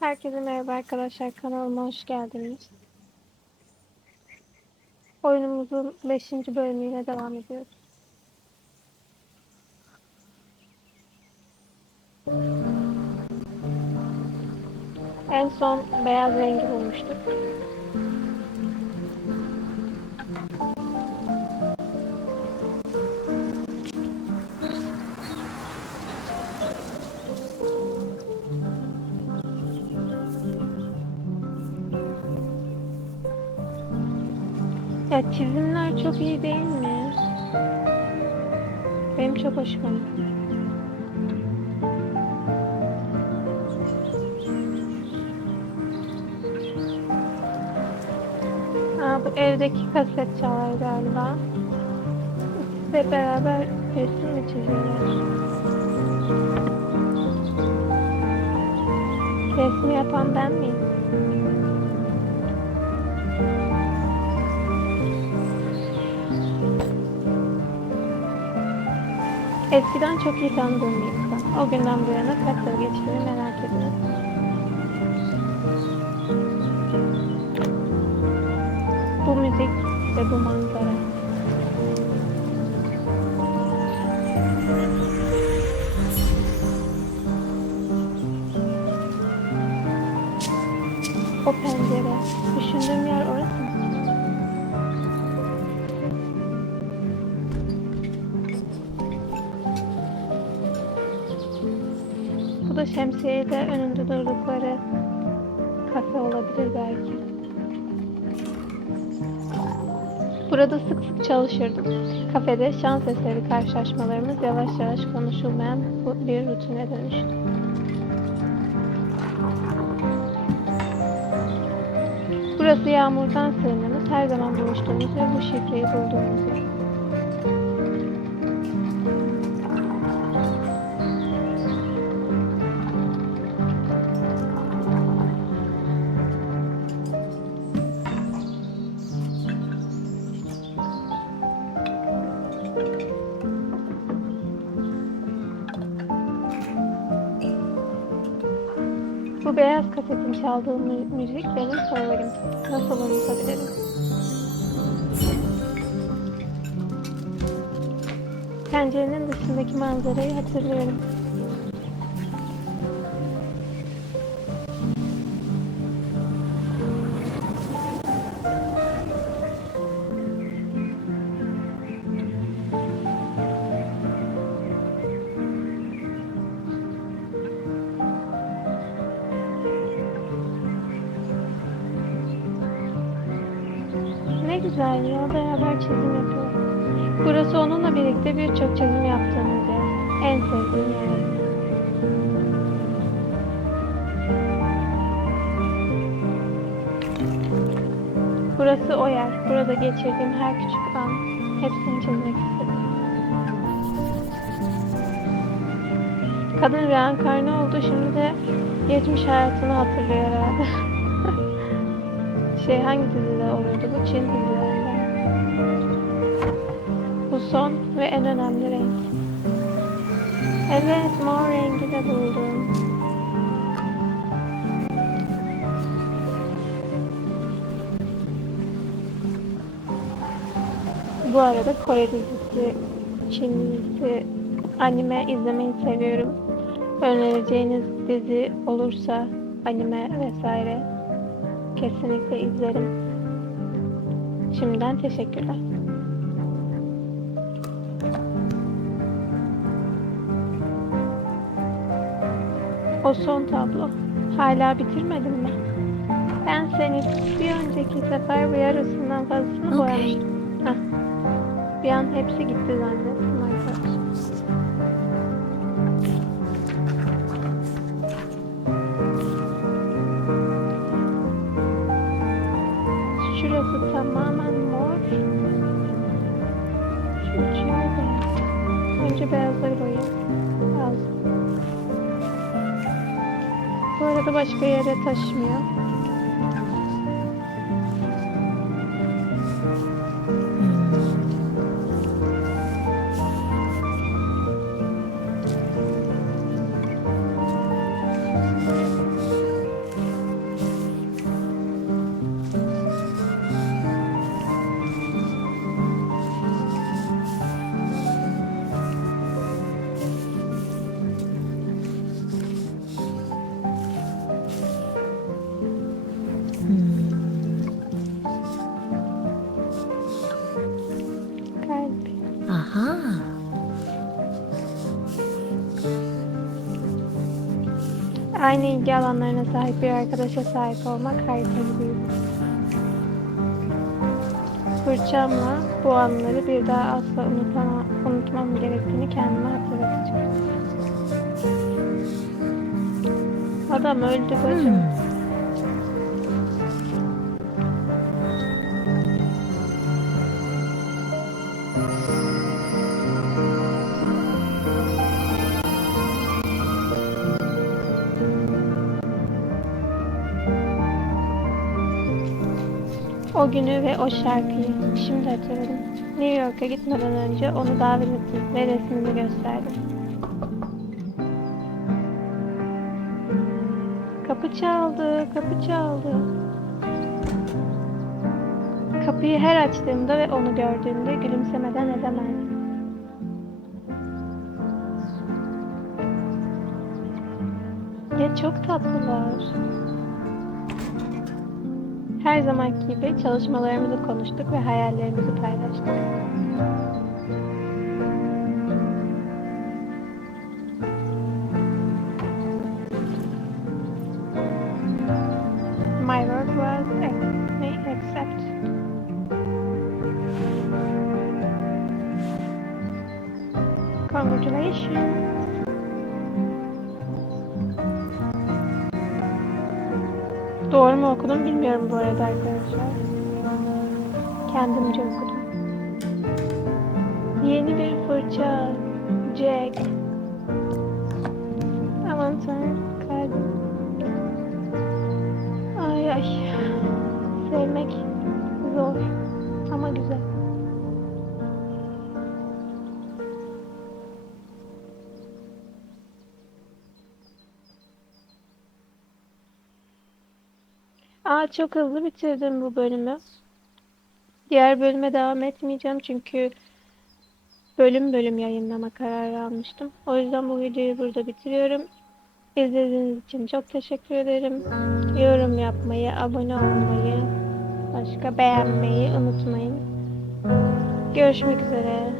Herkese merhaba arkadaşlar. Kanalıma hoş geldiniz. Oyunumuzun 5. bölümüyle devam ediyoruz. En son beyaz rengi bulmuştuk. Ya çizimler çok iyi değil mi? Benim çok hoşuma gitti. Aa, bu evdeki kaset çalar galiba. İkisi de beraber resim mi çiziyorlar? Resmi yapan ben miyim? Eskiden çok iyi tanıdığım bir insan. O günden bu yana kaç yıl geçtiğini merak ediyorum. Bu müzik ve bu manzara. O pencere. Düşündüğüm yer orası mı? Da şemsiyeyle önünde durdukları kafe olabilir belki. Burada sık sık çalışırdım. Kafede şans eseri karşılaşmalarımız yavaş yavaş konuşulmayan bir rutine dönüştü. Burası yağmurdan sığınımız, her zaman buluştuğumuz ve bu şifreyi bulduğumuz yer. Bu beyaz kasetin çaldığı mü- müzik benim favorim. Nasıl unutabilirim? Pencerenin dışındaki manzarayı hatırlıyorum. Güzel ya, beraber çizim yapıyor. Burası onunla birlikte birçok çizim yaptığımız yer. En sevdiğim yer. Burası o yer. Burada geçirdiğim her küçük an. Hepsini çizmek istedim. Kadın reenkarne oldu. Şimdi de geçmiş hayatını hatırlıyor herhalde. şey hangi dizide oluyordu bu? Çin dizilerinde. Bu son ve en önemli renk. Evet, mor rengi de buldum. Bu arada Kore dizisi, Çin dizisi, anime izlemeyi seviyorum. Önereceğiniz dizi olursa anime vesaire kesinlikle izlerim. Şimdiden teşekkürler. O son tablo. Hala bitirmedin mi? Ben seni bir önceki sefer bu yarısından fazlasını Okey. boyamıştım. Heh. Bir an hepsi gitti zannettim Arada başka yere taşmıyor. Aynı ilgi alanlarına sahip bir arkadaşa sahip olmak harika gibiydi. Fırçamla bu anları bir daha asla unutama, unutmam gerektiğini kendime hatırlatacağım. Adam öldü bacım. O günü ve o şarkıyı şimdi hatırladım. New York'a gitmeden önce onu davet ettim ve resmini gösterdim. Kapı çaldı, kapı çaldı. Kapıyı her açtığımda ve onu gördüğümde gülümsemeden edemezdim. Ya çok tatlılar. Her zamanki gibi çalışmalarımızı konuştuk ve hayallerimizi paylaştık. My work was ex- may accept. Congratulations. Doğru mu okudum bilmiyorum bu arada arkadaşlar. Kendimce okudum. Yeni bir fırça. Jack. Aa çok hızlı bitirdim bu bölümü. Diğer bölüme devam etmeyeceğim çünkü bölüm bölüm yayınlama kararı almıştım. O yüzden bu videoyu burada bitiriyorum. İzlediğiniz için çok teşekkür ederim. Yorum yapmayı, abone olmayı, başka beğenmeyi unutmayın. Görüşmek üzere.